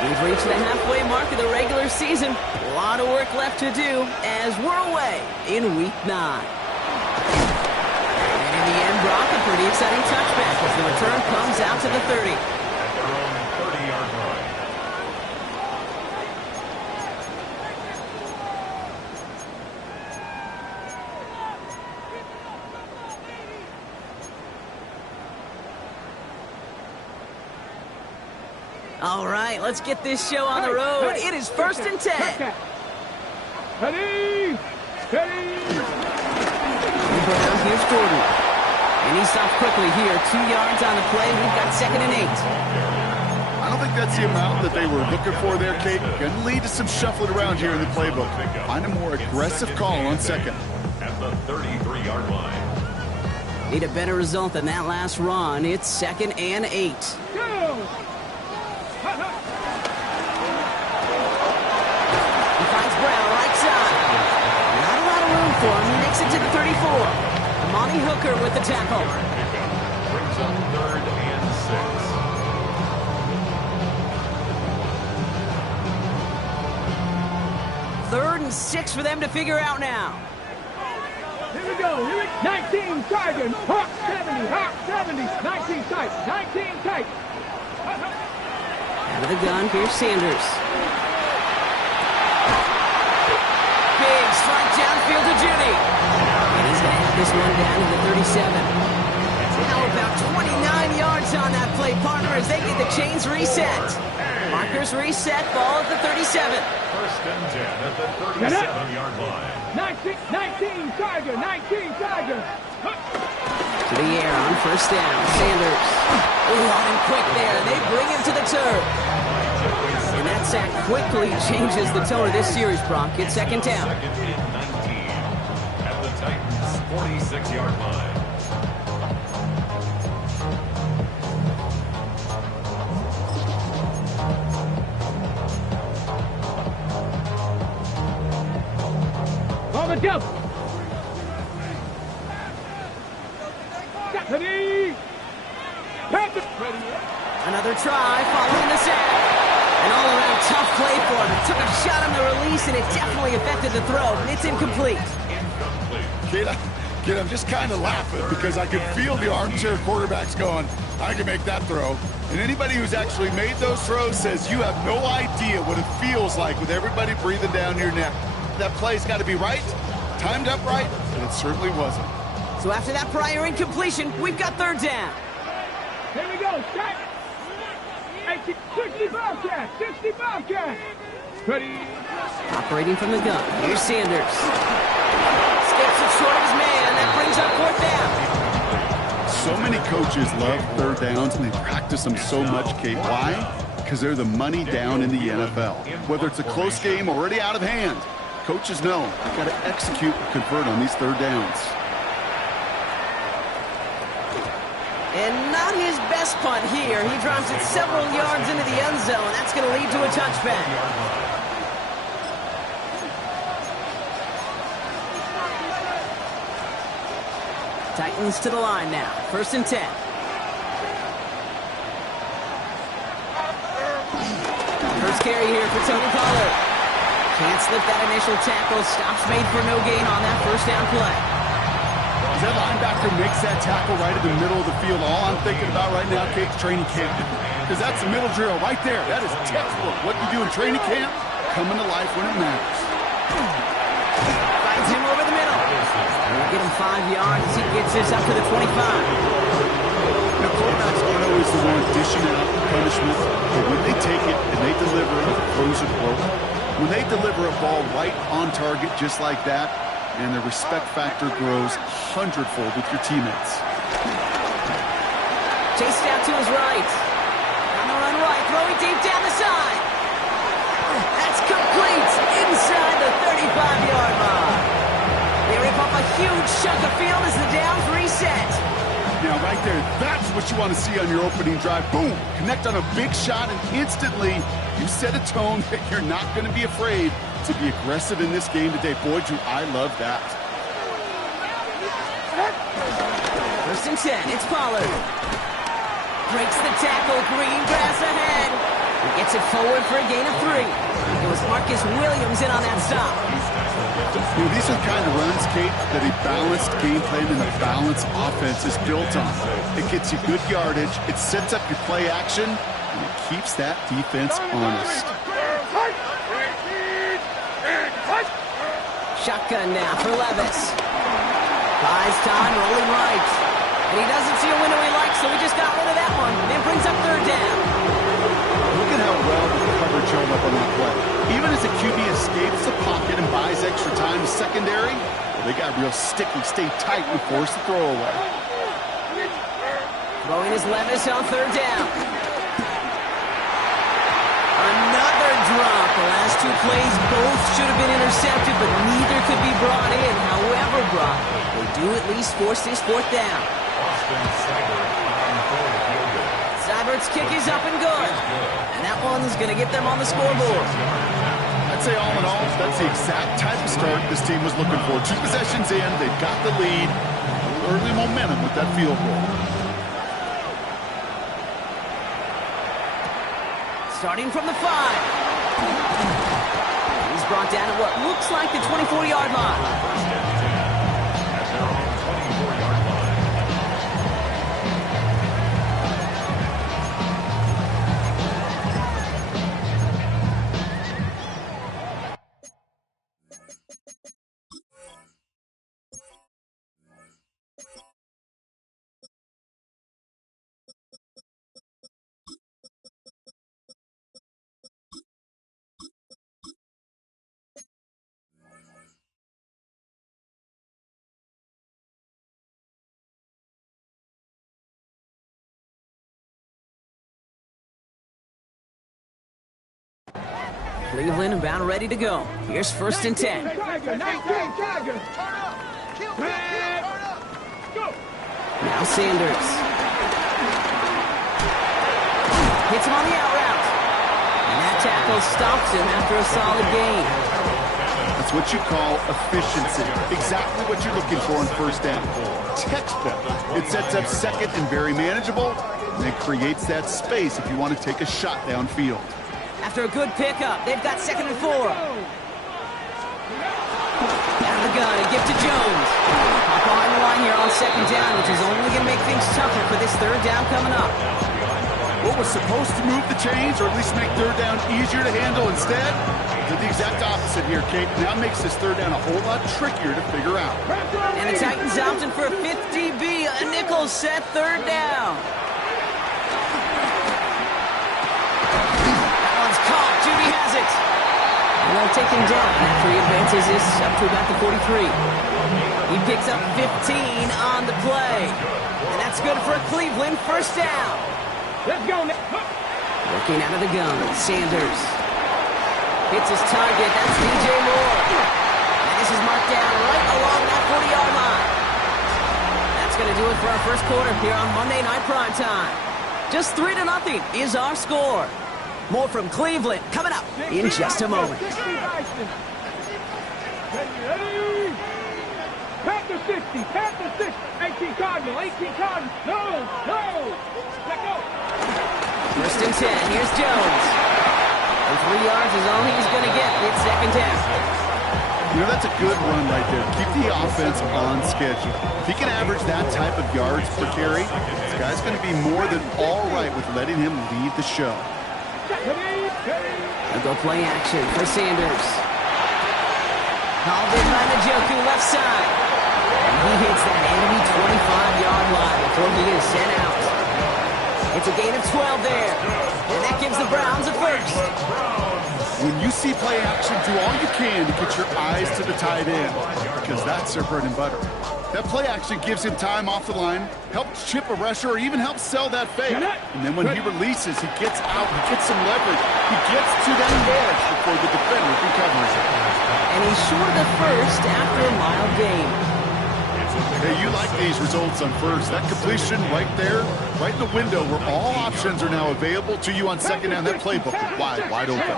We've reached the halfway mark of the regular season. A lot of work left to do as we're away in Week 9. And in the end, Brock, a pretty exciting touchback as the return comes out to the 30. At their own 30-yard line. All right, let's get this show on the road. It is 1st and 10. Ready, steady. Here's Jordan. And he stops quickly here. 2 yards on the play. We've got 2nd and 8. I don't think that's the amount that they were looking for there, Kate. Going to lead to some shuffling around here in the playbook. Find a more aggressive call on 2nd. At the 33-yard line. Need a better result than that last run. It's 2nd and 8. Go. For him. He makes it to the 34. Monty Hooker with the tackle. Brings up 3rd and 6. 3rd and 6 for them to figure out now. Here we go. 19 Tiger. Hawk 70. Hawk 70. 19 tight. 19 tight. Out of the gun. Here's Sanders. Big strike downfield to Judy. And he's going to have this one down to the 37. Now about 29 yards on that play, partner, as they get the chains reset. Markers reset, ball at the 37. 1st and 10 at the 37-yard line. 19 Tiger. 19 Tiger. To the air on 1st down. Sanders. Oh, on him quick there. They bring him to the turf. And that sack quickly changes the tone of this series, Brock. It's 2nd down. 2nd and 19 at the Titans' 46-yard line. On the jump. Ready. Another try following the sack. An all-around tough play for him. Took a shot on the release, and it definitely affected the throw. It's incomplete. Kid, I'm just kind of laughing because I can feel the armchair quarterbacks going, I can make that throw. And anybody who's actually made those throws says you have no idea what it feels like with everybody breathing down your neck. That play's got to be right, timed up right, and it certainly wasn't. So after that prior incompletion, we've got 3rd down. Here we go. Start. 60 Bobcat. 60 Bobcat. Ready. Operating from the gun. Here's Sanders. Skips it short of his man. That brings up 4th down. So many coaches love 3rd downs, and they practice them so much, Kate. Why? Because they're the money down in the NFL. Whether it's a close game already out of hand, coaches know you've got to execute and convert on these 3rd downs. And not his best punt here. He drops it several yards into the end zone. That's going to lead to a touchback. Titans to the line now. 1st and 10. First carry here for Tony Pollard. Can't slip that initial tackle. Stops made for no gain on that 1st down play. As that linebacker makes that tackle right in the middle of the field, all I'm thinking about right now, Kate's training camp. Because that's the middle drill right there. That is textbook. What you do in training camp, coming to life when it matters. Finds him over the middle. We'll get him 5 yards as he gets this up to the 25. Now, quarterbacks aren't always the one dishing out punishment, but when they take it and they deliver it, the throws are broken. When they deliver a ball right on target just like that, and the respect factor grows hundredfold with your teammates. Chased out to his right. On the run right, throwing deep down the side. That's complete inside the 35-yard line. They rip up a huge chunk of field as the downs reset. Now, right there, that's what you want to see on your opening drive. Boom! Connect on a big shot, and instantly you set a tone that you're not going to be afraid to be aggressive in this game today. Boy, do I love that. 1st and 10, it's Pollard. Breaks the tackle, green grass ahead. He gets Gets it forward for a gain of 3. It was Marcus Williams in on that stop. These are the kind of runs, Kate, that a balanced game plan and a balanced offense is built on. It gets you good yardage, it sets up your play action, and it keeps that defense honest. Shotgun now for Levis. Buys time, rolling right. And he doesn't see a window he likes, so he just got rid of that one. Then brings up 3rd down. Look at how well the coverage held up on that play. Even as the QB escapes the pocket and buys extra time secondary, they got real sticky, stay tight, and force the throw away. Throwing is Levis on 3rd down. Another drop. The last 2 plays both should have been intercepted, but neither could be brought in. However, Brock, they do at least force this 4th down. Seibert's kick is up and good. And that one's going to get them on the scoreboard. I'd say all in all, that's the exact type of start this team was looking for. 2 possessions in, they've got the lead. Early momentum with that field goal. Starting from the 5. He's brought down at what looks like the 24-yard line. Cleveland about ready to go. Here's 1st and 10. Now Sanders. Hits him on the out route. And that tackle stops him after a solid gain. That's what you call efficiency. Exactly what you're looking for on 1st down. Textbook. It sets up 2nd and very manageable, and it creates that space if you want to take a shot downfield. After a good pickup, they've got 2nd and 4. Out of the gun and give to Jones. Hop behind the line here on 2nd down, which is only going to make things tougher for this 3rd down coming up. What was supposed to move the chains, or at least make 3rd down easier to handle instead, did the exact opposite here, Kate. Now makes this 3rd down a whole lot trickier to figure out. And the Titans opting for a 50B, a nickel set 3rd down. Judy has it. And they'll take him down after he advances this up to about the 43. He picks up 15 on the play. And that's good for a Cleveland 1st down. Let's go. Working out of the gun, Sanders. Hits his target. That's DJ Moore. And this is marked down right along that 40-yard line. That's going to do it for our 1st quarter here on Monday Night Primetime. Just 3-0 is our score. More from Cleveland coming up in just a moment. Panther 60, Panther 60, 18 Cardinal, 18 Cardinal. No. Let go. 1st and 10, here's Jones. And 3 yards is all he's going to get. It's 2nd down. That's a good run right there. Keep the offense on schedule. If he can average that type of yards per carry, this guy's going to be more than all right with letting him lead the show. They'll go play action for Sanders. Called in by Njoku left side. And he hits that enemy 25-yard line before he is sent out. It's a gain of 12 there. And that gives the Browns a 1st. When you see play action, do all you can to get your eyes to the tight end, because that's their bread and butter. That play action gives him time off the line, helps chip a rusher, or even helps sell that fake. And then when he releases, he gets out, he gets some leverage. He gets to that edge before the defender recovers it. And he's short of the 1st after a mild gain. Hey, you like these results on 1st. That completion right there, right in the window where all options are now available to you on 2nd down. That playbook is wide open.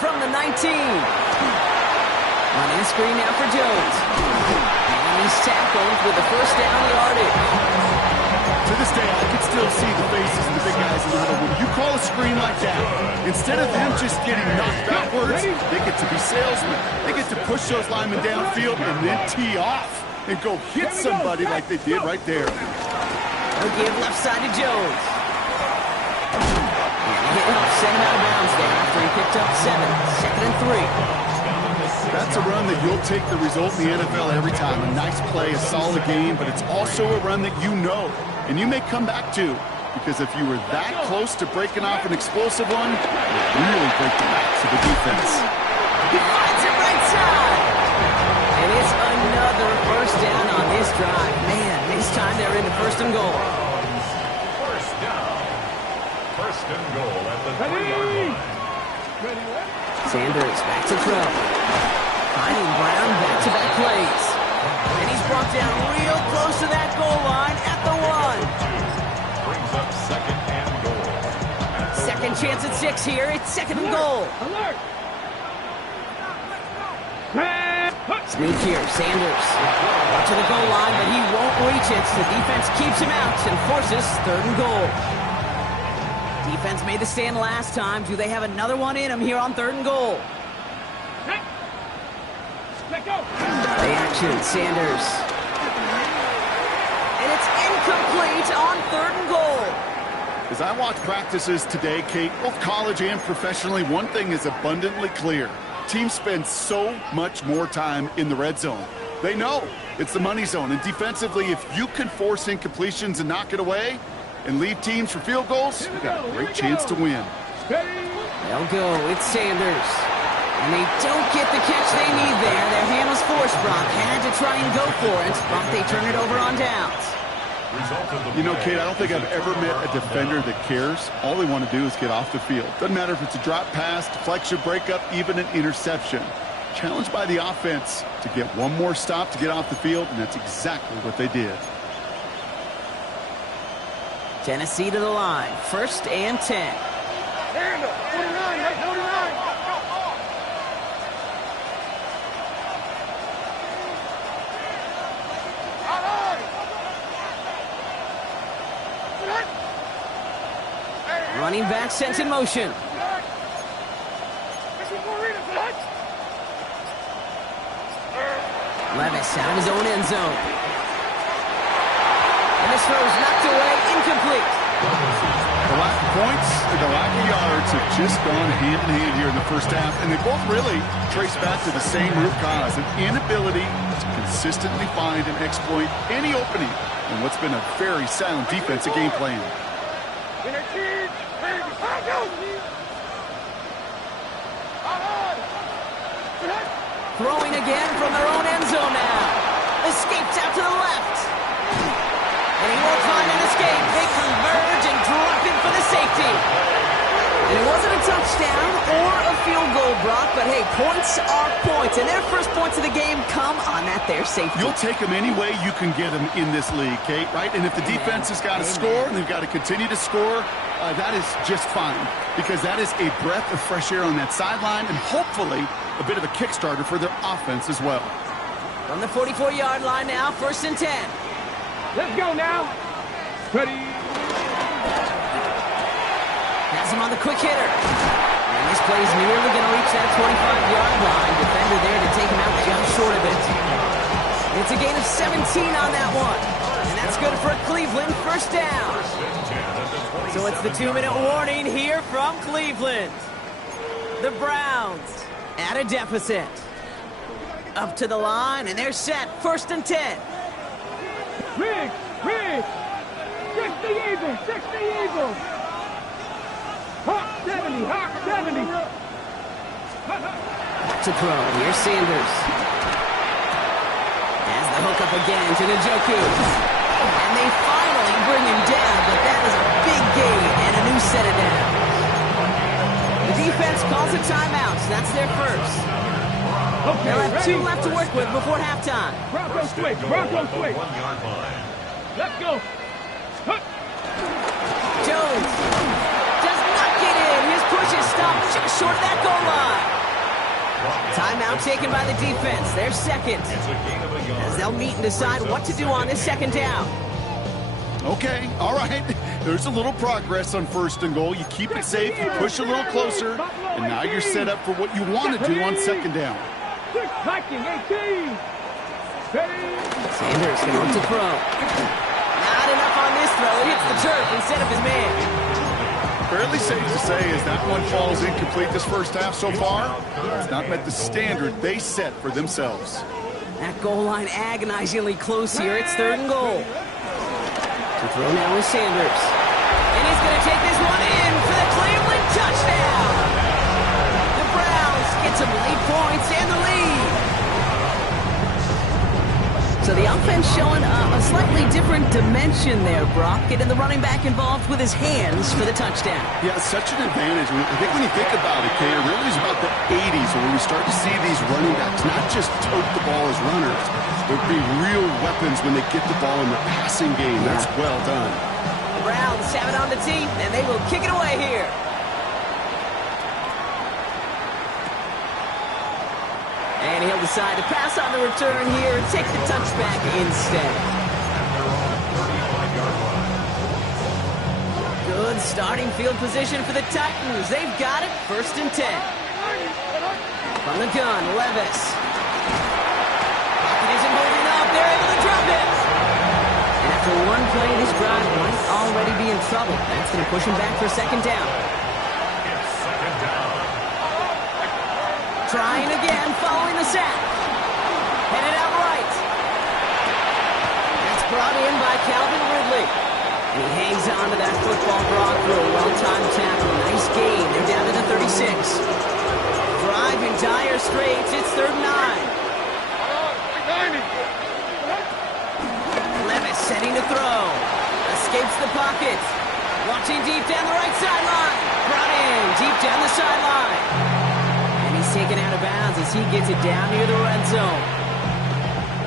From the 19. Running a screen now for Jones. And he's tackled with the 1st down yardage. To this day, I can still see the faces of the big guys in the call a screen like that. Instead of them just getting knocked backwards, they get to be salesmen. They get to push those linemen downfield and then tee off and go hit somebody like they did right there. They'll give left side to Jones. And he sent him out of bounds there after he picked up 7. 2nd and 3. That's a run that you'll take the result in the NFL every time. A nice play, a solid game, but it's also a run that you know, and you may come back to, because if you were that close to breaking off an explosive one, you really break the backs of the defense. He finds it right side. And it's another first down on this drive. Man, this time they're into 1st and goal. First down. 1st and goal at the 3-yard line. Sanders back to throw. Finding Brown back-to-back plays. And he's brought down real close to that goal line at the 1. Brings up 2nd and goal. Second chance at 6 here. It's 2nd and goal. Alert! Sneak here, Sanders. Up to the goal line, but he won't reach it. The defense keeps him out and forces 3rd and goal. Defense made the stand last time. Do they have another one in them here on 3rd and goal? Let go. Play action, Sanders. And it's incomplete on 3rd and goal. As I watch practices today, Kate, both college and professionally, one thing is abundantly clear. Teams spend so much more time in the red zone. They know it's the money zone. And defensively, if you can force incompletions and knock it away and leave teams for field goals, you've got a great chance to win. They'll go. It's Sanders. And they don't get the catch they need there. Their hand was forced. Brock had to try and go for it, but they turn it over on downs. You know, Kate, I don't think I've ever met a defender that cares. All they want to do is get off the field. Doesn't matter if it's a drop pass, deflection, breakup, even an interception. Challenged by the offense to get one more stop to get off the field, and that's exactly what they did. Tennessee to the line. 1st and 10. Hand up. 49, right? 49. Running back sent in motion. Levis out of his own end zone. And this throw is knocked away, incomplete. The lack of points and the lack of yards have just gone hand in hand here in the first half, and they both really trace back to the same root cause, an inability to consistently find and exploit any opening in what's been a very sound defensive game plan. Throwing again from their own end zone now. Escapes out to the left. And he won't find an escape. They converge and drop in for the safety. And it wasn't a touchdown or a field goal, Brock, but hey, points are points. And their first points of the game come on that there safety. You'll take them any way you can get them in this league, Kate, right? And if the defense has got to score and they've got to continue to score, that is just fine, because that is a breath of fresh air on that sideline and hopefully a bit of a kickstarter for their offense as well. From the 44-yard line now, 1st and 10. Let's go now. Ready. Has him on the quick hitter. And this play is nearly going to reach that 25-yard line. Defender there to take him out just short of it. It's a gain of 17 on that one. And that's good for Cleveland. 1st down. So it's the 2-minute warning here from Cleveland. The Browns at a deficit. Up to the line, and they're set. 1st and 10. Rig. 60 Eagles. 60 Eagles. Hawk 70. Hawk 70. To throw. Here's Sanders. Has the hook up again to Njoku. And they finally bring him down, but that is a big gain and a new set of downs. The defense calls a timeout, so that's their first. Okay, They'll have ready. 2 left to work with before halftime. Broncos quick. Broncos quick. 1-yard line. Let's go. Hut. Jones does not get in. His push is stopped just short of that goal line. Timeout taken by the defense. They're second. It's a gain of a yard. As they'll meet and decide what to do on this 2nd down. Okay, all right. There's a little progress on 1st and goal. You keep it safe, you push a little closer, and now you're set up for what you want to do on 2nd down. Viking 18. Sanders can look to throw. Not enough on this throw. It hits the turf instead of his man. Fairly safe to say as that one falls incomplete this first half so far. It's not met the standard they set for themselves. That goal line agonizingly close here. It's 3rd and goal. To throw now is Sanders. And he's going to take this one in for the Cleveland touchdown. The Browns get some late points and the lead. So the offense showing a slightly different dimension there, Brock. Getting the running back involved with his hands for the touchdown. Yeah, such an advantage. I think when you think about it, Kate, it really is about the 80s where we start to see these running backs not just tote the ball as runners, but be real weapons when they get the ball in the passing game. That's well done. The Browns have it on the tee, and they will kick it away here. And he'll decide to pass on the return here and take the touchback instead. Good starting field position for the Titans. They've got it, 1st and 10. From the gun, Levis. Pocket isn't holding up. They're able to drop it. And after one play, this drive might already be in trouble. That's going to push him back for 2nd down. Trying again, following the sack. Headed out right. That's brought in by Calvin Ridley. And he hangs on to that football, Brock, for a well-timed tackle. Nice gain. They're down to the 36. Drive in dire straits. It's 3rd and 9. Levis setting to throw. Escapes the pocket. Watching deep down the right sideline. Brought in deep down the sideline. He's taken out of bounds as he gets it down near the red zone.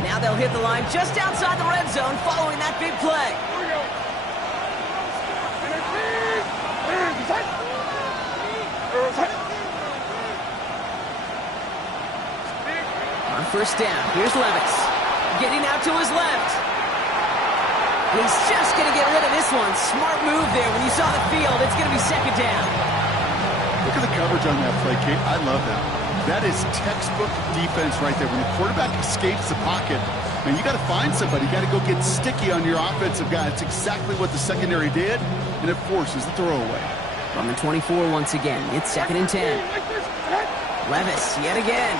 Now they'll hit the line just outside the red zone following that big play. On 1st down, here's Levis. Getting out to his left. He's just going to get rid of this one. Smart move there. When you saw the field, it's going to be 2nd down. Look at the coverage on that play, Kate. I love that. That is textbook defense right there. When the quarterback escapes the pocket, man, you got to find somebody. You got to go get sticky on your offensive guy. It's exactly what the secondary did, and it forces the throwaway. From the 24 once again, it's 2nd and 10. Levis yet again.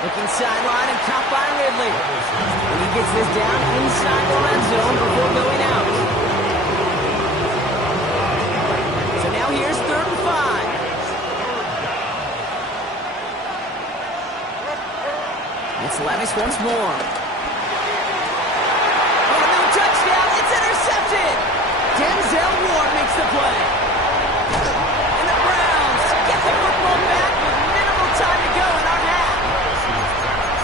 Looking sideline and caught by Ridley. And he gets this down inside the red zone before going out. Here's 3rd and 5. It's Levis once more. And no touchdown. It's intercepted. Denzel Ward makes the play. And the Browns get the football back with minimal time to go in our half.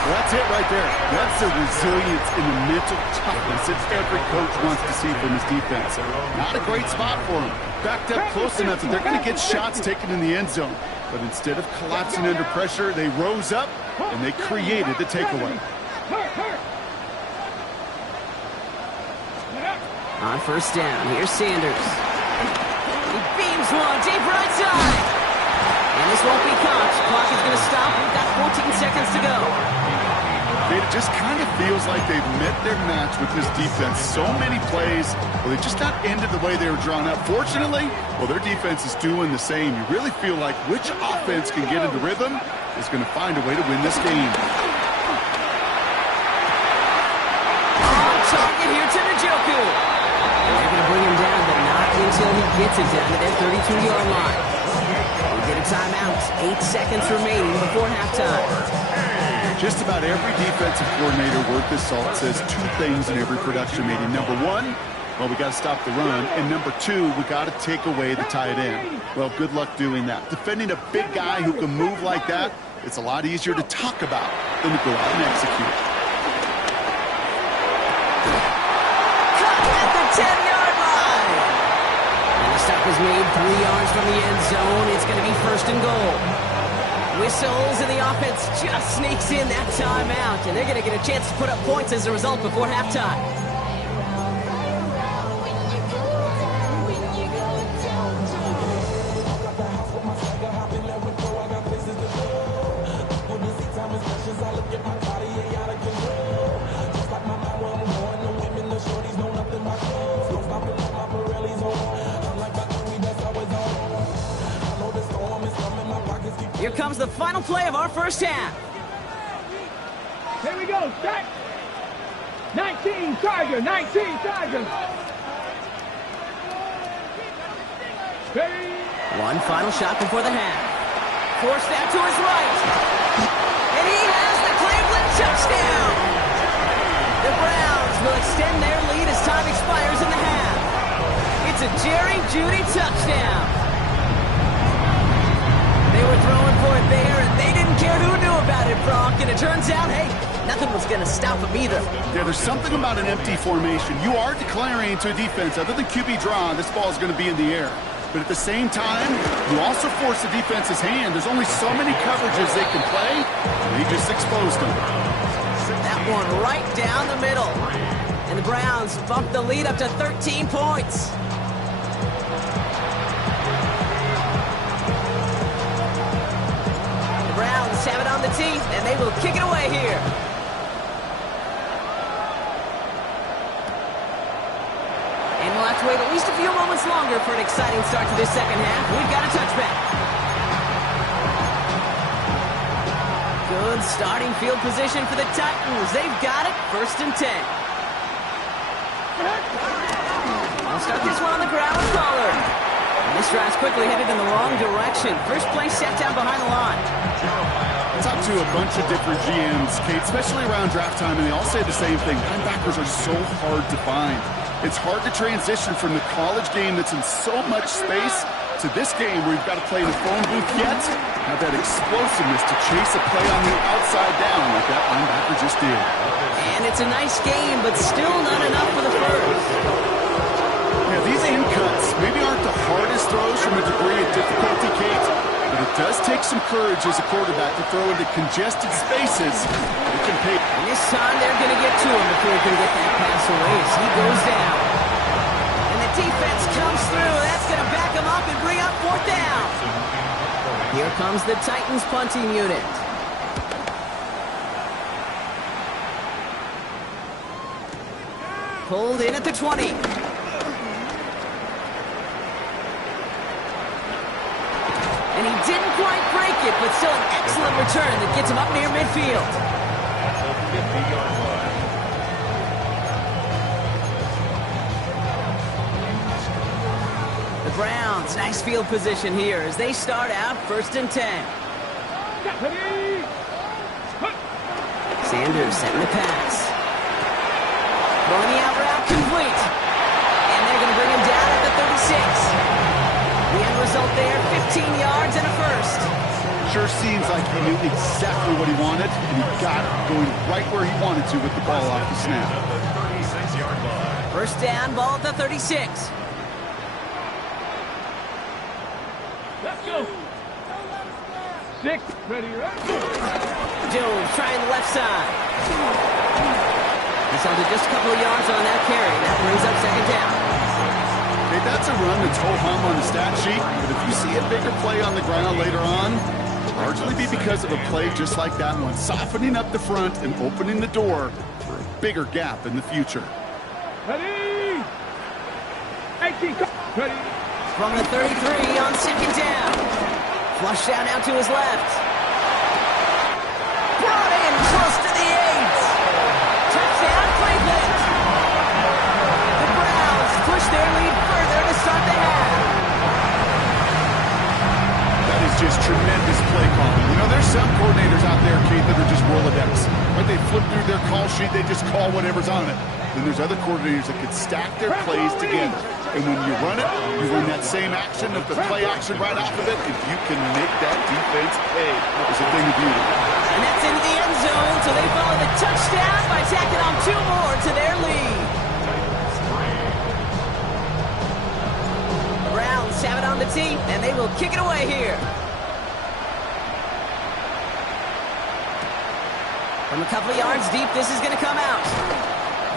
Well, that's it right there. That's the resilience and the mental toughness that every coach wants to see from his defense. Not a great spot for him. Backed up close enough that they're going to get shots taken in the end zone. But instead of collapsing under pressure, they rose up and they created the takeaway. On 1st down, here's Sanders. He beams one deep right side. And this won't be caught. Clock is going to stop. We've got 14 seconds to go. It just kind of feels like they've met their match with this defense. So many plays, well, they just not ended the way they were drawn up. Fortunately, well, their defense is doing the same. You really feel like which offense can get into rhythm is going to find a way to win this game. On target here to Njoku. They're going to bring him down, but not until he gets it down to their 32-yard line. We get a timeout. 8 seconds remaining before halftime. Just about every defensive coordinator worth his salt says 2 things in every production meeting. Number 1, well, we got to stop the run. And number 2, we got to take away the tight end. Well, good luck doing that. Defending a big guy who can move like that, it's a lot easier to talk about than to go out and execute. Cut at the 10-yard line. And the stop is made 3 yards from the end zone. It's going to be 1st and goal. Whistles, and the offense just sneaks in that timeout, and they're going to get a chance to put up points as a result before halftime. Here comes the final play of our first half. Here we go, start. 19 Chargers, 19 Chargers. Ready? One final shot before the half. Forced out to his right. And he has the Cleveland touchdown. The Browns will extend their lead as time expires in the half. It's a Jerry Jeudy touchdown. They were throwing for it there, and they didn't care who knew about it, Bronk. And it turns out, hey, nothing was going to stop them either. Yeah, there's something about an empty formation. You are declaring to a defense, other than QB draw, this ball is going to be in the air. But at the same time, you also force the defense's hand. There's only so many coverages they can play, and they just exposed them. That one right down the middle. And the Browns bumped the lead up to 13 points. Browns have it on the tee, and they will kick it away here. And we'll have to wait at least a few moments longer for an exciting start to this second half. We've got a touchback. Good starting field position for the Titans. They've got it, 1st and 10. I'll start this one on the ground with Pollard. This drive's quickly headed in the wrong direction. First play set down behind the line. I talked to a bunch of different GMs, Kate, especially around draft time, and they all say the same thing. Linebackers are so hard to find. It's hard to transition from the college game that's in so much space to this game where you've got to play in a phone booth yet, have that explosiveness to chase a play on the outside down like that linebacker just did. And it's a nice game, but still not enough for the first. Yeah, these in cuts maybe aren't the hardest throws from a degree of difficulty, Kate, but it does take some courage as a quarterback to throw into congested spaces. It can pay. And this time they're going to get to him before he can get that pass away as he goes down. And the defense comes through. That's going to back him up and bring up 4th down. Here comes the Titans punting unit. Pulled in at the 20. And he didn't quite break it, but still an excellent return that gets him up near midfield. At the 50-yard line. The Browns, nice field position here as they start out 1st and 10. Sanders setting the pass. Throwing the out route complete. And they're going to bring him down at the 36. The end result there, 15 yards and a first. Sure seems like he knew exactly what he wanted, and he got it going right where he wanted to with the ball off the snap. At the 36-yard line. First down, ball at the 36. Let's go. 6, ready, right? Jones trying the left side. He's held it just a couple of yards on that carry. That brings up 2nd down. Okay, that's a run that's ho-hum on the stat sheet, but if you see a bigger play on the ground later on, it'll largely be because of a play just like that one, softening up the front and opening the door for a bigger gap in the future. Ready? 18, ready? From the 33 on 2nd down. Flushed out now to his left. Brought in close to the 8. Touchdown, Cleveland. The Browns push their lead further to start the half. That is just tremendous play calling. You know, there's some coordinators out there, Keith, that are just Rolodex. Right? They flip through their call sheet, they just call whatever's on it. Then there's other coordinators that can stack their plays together. And when you run it, you run that same action of the play action right off of it. If you can make that defense pay, it's a thing of beauty. And that's into the end zone, so they follow the touchdown by tacking on 2 more to their lead. The Browns have it on the tee, and they will kick it away here. From a couple of yards deep, this is going to come out.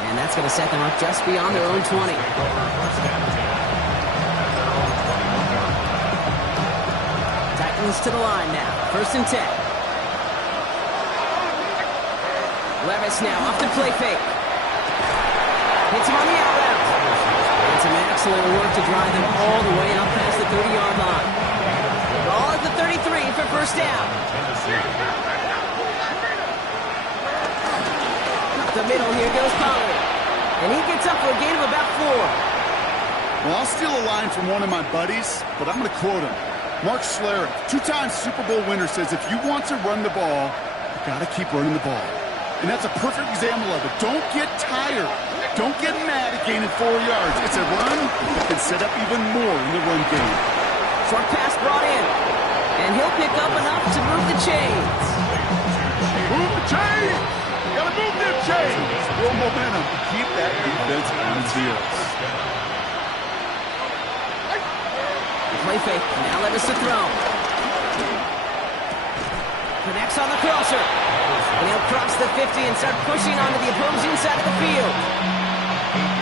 And that's going to set them up just beyond their own 20. Titans to the line now. 1st and 10. Levis now off the play fake. Hits him on the out route. And some excellent work to drive them all the way out past the 30-yard line. Ball at the 33 for 1st down. Up the middle, here goes Pollard. And he gets up for a gain of about 4. Well, I'll steal a line from one of my buddies, but I'm going to quote him. Mark Schlereth, 2-time Super Bowl winner, says if you want to run the ball, you got to keep running the ball. And that's a perfect example of it. Don't get tired. Don't get mad at gaining 4 yards. It's a run that can set up even more in the run game. Short pass brought in. And he'll pick up enough to move the chains. Move the chains! You gotta move them chains! Real momentum to keep that defense on its heels. Play fake. Now Levis to throw. Connects on the crosser. And he'll cross the 50 and start pushing onto the opposing side of the field.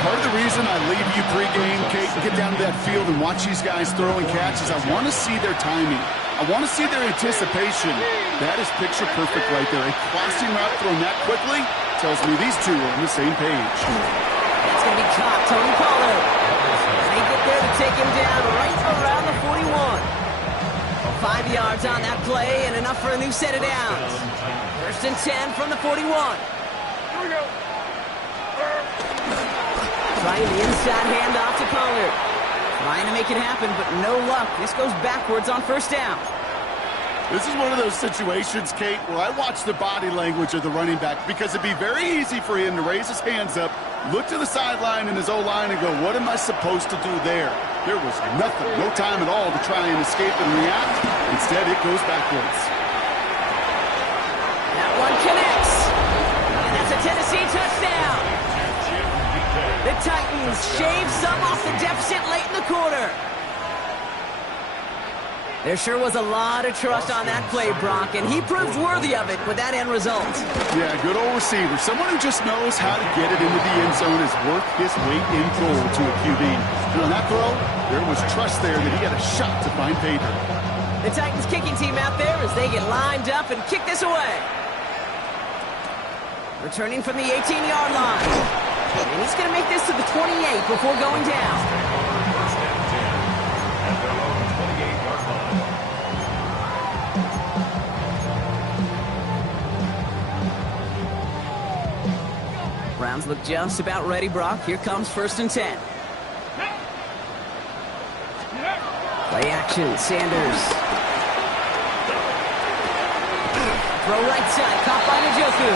Part of the reason I leave you pregame, Kate, and get down to that field and watch these guys throw and catch is I want to see their timing. I want to see their anticipation. That is picture perfect right there. A crossing route thrown that quickly tells me these two are on the same page. That's going to be caught. Tony Pollard. And they get there to take him down right around the 41. 5 yards on that play and enough for a new set of downs. 1st and 10 from the 41. Here we go. Trying the inside handoff to Pollard. Trying to make it happen, but no luck. This goes backwards on 1st down. This is one of those situations, Kate, where I watch the body language of the running back because it'd be very easy for him to raise his hands up, look to the sideline in his O-line and go, what am I supposed to do there? There was nothing, no time at all to try and escape and react. Instead, it goes backwards. That one connects. And that's a Tennessee touchdown. The Titans shave some off the deficit late in the quarter. There sure was a lot of trust on that play, Brock, and he proved worthy of it with that end result. Yeah, good old receiver. Someone who just knows how to get it into the end zone is worth his weight in gold to a QB. And on that throw, there was trust there that he had a shot to find pay dirt. The Titans kicking team out there as they get lined up and kick this away. Returning from the 18-yard line. And he's going to make this to the 28 before going down. Browns look just about ready, Brock. Here comes 1st and 10. Play action, Sanders. Throw right side, caught by Njoku.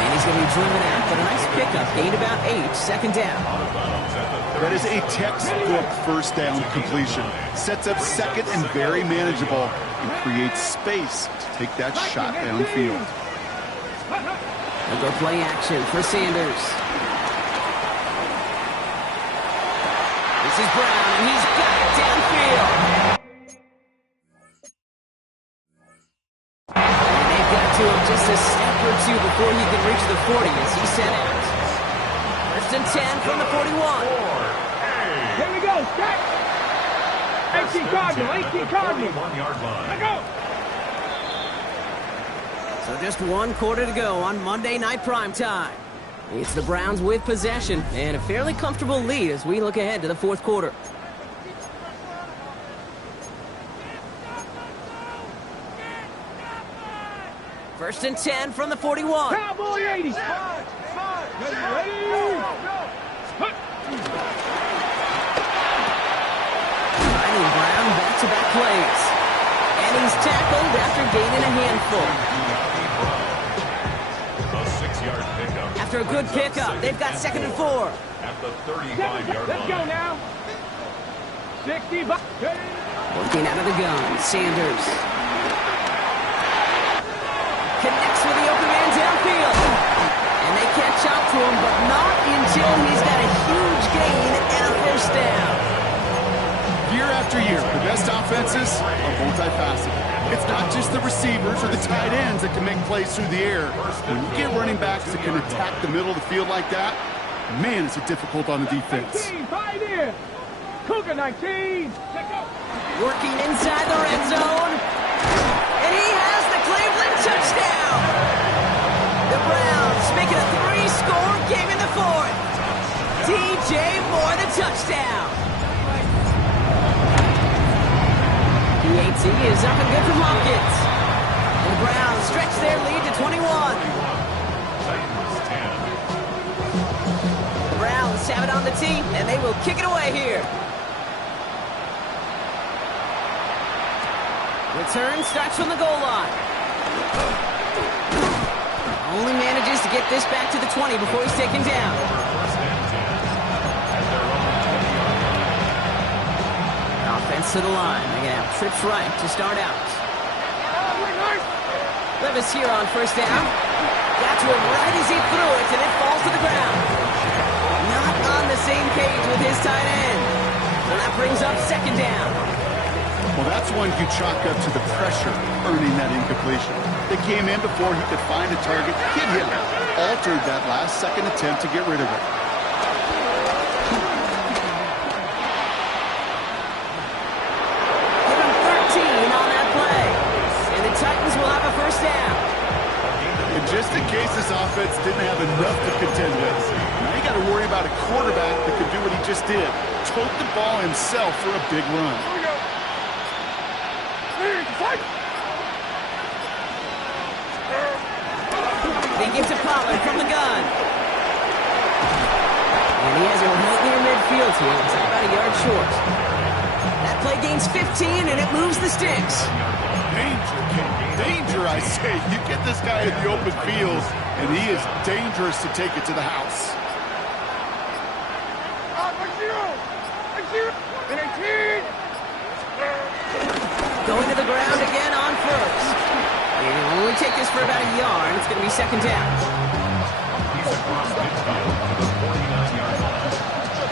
And he's going to be driven out, but a nice pickup. Gained about 8, 2nd down. That is a textbook 1st down completion. Sets up 2nd and very manageable and creates space to take that shot downfield. They'll go play action for Sanders. This is Brown, and he's got it downfield. And they've got to him just a step or two before he can reach the 40 as he set out. 1st and 10 from the 41. Here we go. Start. 18 Cardinal. 18 Cardinal. 1-yard line. Let go. So just 1 quarter to go on Monday Night Primetime. It's the Browns with possession and a fairly comfortable lead as we look ahead to the 4th quarter. First and 10 from the 41. Cowboy 80. Ready? Finding Brown back-to-back plays. And he's tackled after gaining a handful. A 6-yard pickup. After a good pickup, they've got 2nd and 4. At the 35-yard line. Let's go now. 60. Working out of the gun, Sanders. Connects with the open man downfield. And they catch up to him, but not until he's got a huge gain and a 1st down. Year after year, the best offenses are multifaceted. It's not just the receivers or the tight ends that can make plays through the air. When you get running backs that can attack the middle of the field like that, man, is it difficult on the defense. 19, right here. Cougar 19. Working inside the red zone. And he has the Cleveland touchdown. The Browns make it a 3-score game in the fourth. DJ Moore, the touchdown. The AT is up and good from Hopkins. And the Browns stretch their lead to 21. The Browns have it on the tee, and they will kick it away here. Return starts from the goal line. Only manages to get this back to the 20 before he's taken down. Offense to the line. They're going to have trips right to start out. Levis here on first down. Got to him right as he threw it, and it falls to the ground. Not on the same page with his tight end. So that brings up second down. Well, that's one you chalk up to the pressure earning that incompletion. They came in before he could find a target, hit him, altered that last-second attempt to get rid of it. Give him 13 on that play. And the Titans will have a first down. And just in case this offense didn't have enough to contend with, now you got to worry about a quarterback that could do what he just did, tote the ball himself for a big run. They give to Pollard from the gun. And he has it right near midfield here. It's about a yard short. That play gains 15, and it moves the sticks. Danger, King. Danger, I say. You get this guy in the open field, and he is dangerous to take it to the house. Going to the ground again on first. And he'll only take this for about a yard. It's going to be second down. He's across midfield to the 49-yard line.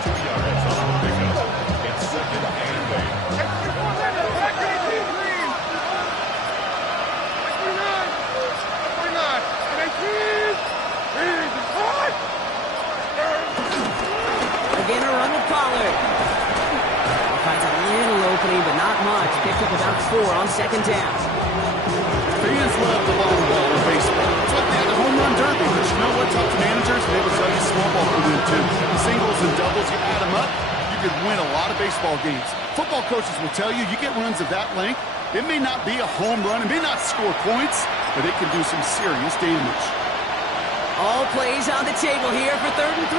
2 yards on the pickup. It's second and 8. Again, a run with Pollard. He finds a little opening, but not much. Picked up about 4 on second down. Fans love the long ball in baseball. It's like they had the home run derby, but you know what? Talk to managers, they will tell you small ball can win too. Singles and doubles, you add them up, you can win a lot of baseball games. Football coaches will tell you, you get runs of that length, it may not be a home run, it may not score points, but it can do some serious damage. All plays on the table here for 3rd and 3.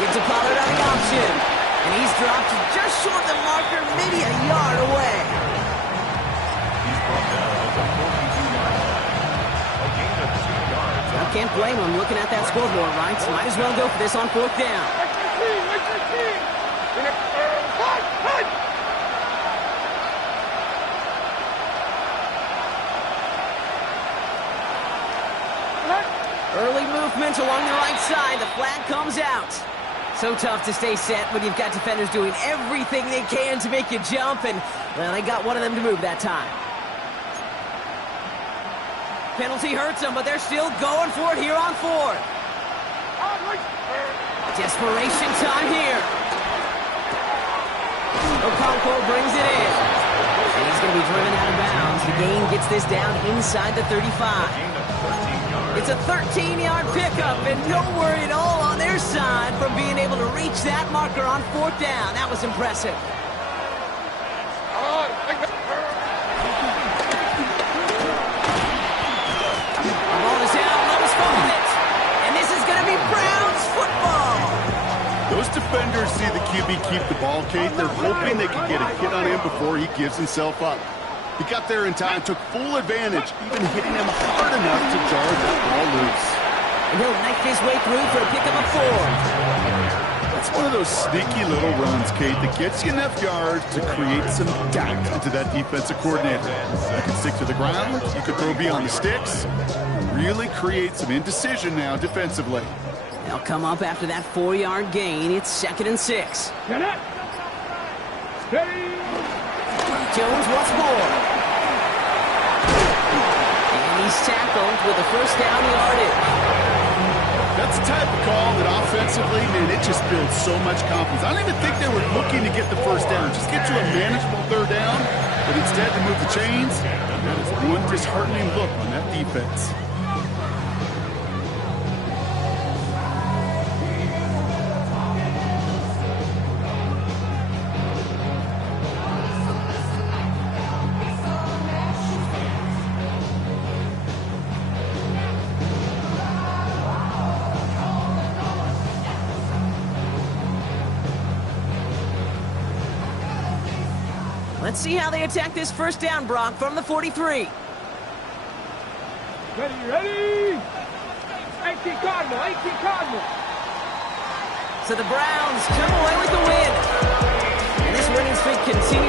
Gives to Pollard on the option. And he's dropped just short of the marker, maybe a yard away. He's brought down at the 42-yard line. A gain of 2 yards. I can't blame him looking at that scoreboard, right? So might as well go for this on 4th down. Early movement along the right side. The flag comes out. So tough to stay set when you've got defenders doing everything they can to make you jump, and, well, they got one of them to move that time. Penalty hurts them, but they're still going for it here on 4th. Desperation time here. Okonkwo brings it in. And he's going to be driven out of bounds. The gain gets this down inside the 35. It's a 13-yard pickup, and no worry at all on their side from being able to reach that marker on 4th down. That was impressive. The ball is out. Levis fumbled it. And this is going to be Browns football. Those defenders see the QB keep the ball, Kate. They're hoping they can get a hit on him before he gives himself up. He got there in time, took full advantage, even hitting him hard enough to jar that ball loose. And he'll knife his way through for a pickup of 4. That's one of those sneaky little runs, Kate, that gets you enough yards to create some doubt into that defensive coordinator. You can stick to the ground, you can throw beyond the sticks, really create some indecision now defensively. They'll come up after that 4-yard gain. It's 2nd and 6. Ready? Jones once more. And he's tackled with a first down yardage. That's the type of call that offensively, man, it just builds so much confidence. I don't even think they were looking to get the first down. Just get to a manageable third down, but instead to move the chains. That is one disheartening look on that defense. Let's see how they attack this first down, Brock, from the 43. Ready? 18 Cardinal, 18 Cardinal. So the Browns come away with the win. And this winning streak continues